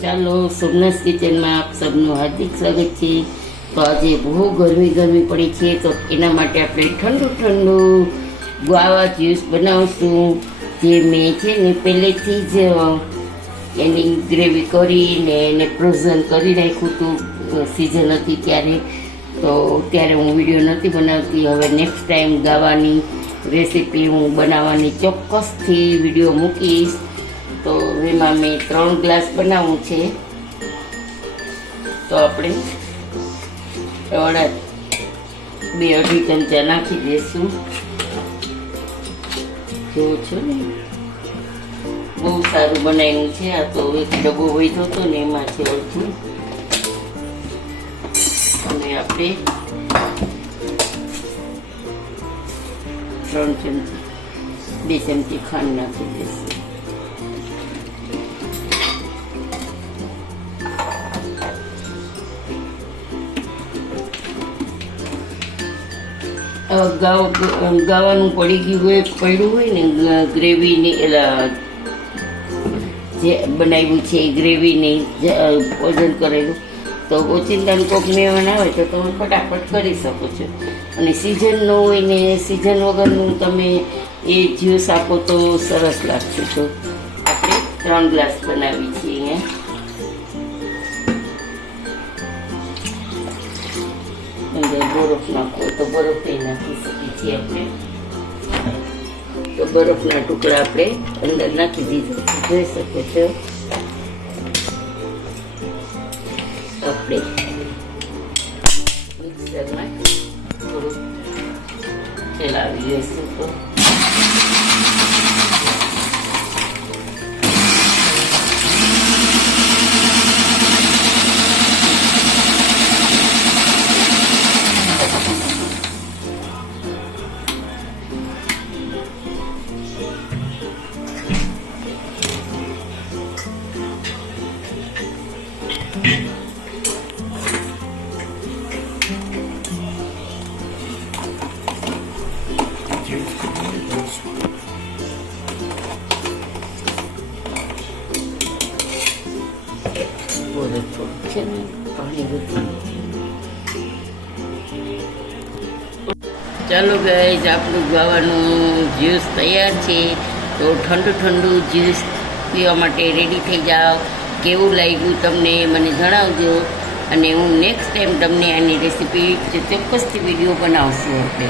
ચાલો સોમનાથ કિચનમાં આપ સબનું હાર્દિક સ્વાગત છે। તો આજે બહુ ગરમી પડી છે, તો એના માટે આપણે ઠંડુ ઠંડુ ગુઆવા જ્યુસ બનાવશું। જે મેં છે ને પહેલેથી જ એની ગ્રેવી કરીને એને ફ્રોઝન કરી રાખ્યું હતું, સિઝન હતી ત્યારે। તો ત્યારે હું વિડીયો નથી બનાવતી, હવે નેક્સ્ટ ટાઈમ ગાવાની રેસીપી હું બનાવવાની ચોક્કસથી વિડીયો મૂકીશ। તો એમાં મેં 3 ગ્લાસ બનાવવું છે, તો આપણે અડદ 2-2.5 ચમચા નાખી દઈશું। જો છો ને બહુ સારું બનાવ્યું છે। આ તો એક ડબ્બો વધ્યો હતો ને એમાં છે અડધું, અને આપણે 3 ચમચી 2 ચમચી ખાંડ નાખી દઈશું। ગાવાનું પડ્યું હોય ને ગ્રેવીની જે બનાવ્યું છે એ ગ્રેવીની ભોજન કરેલું, તો ઓચિંતાનું કોક મહેમાન આવે તો તમે ફટાફટ કરી શકો છો। અને સિઝન ન હોય ને સિઝન વગરનું તમે એ જ્યુસ આપો તો સરસ લાગશે। તો આપણે 3 ગ્લાસ બનાવી છીએ અહીંયા। અંદર બરફ નાખવો તો બરફ નાખી શકીએ છીએ આપણે। તો બરફના ટુકડા આપણે અંદર નાખી દીધા, જોઈ શકો છો। આપણે મિક્સરમાં થોડું ચલાવી લઈશું। તો છે ને પાણી બધું। ચાલો ગાઈઝ, આપણું ગાવાનું જ્યુસ તૈયાર છે। તો ઠંડુ જ્યુસ પીવા માટે રેડી થઈ જાઓ। કેવું લાગ્યું તમને મને જણાવજો, અને હું નેક્સ્ટ ટાઈમ તમને આની રેસીપી ચોક્કસથી વિડીયો બનાવશું આપણે।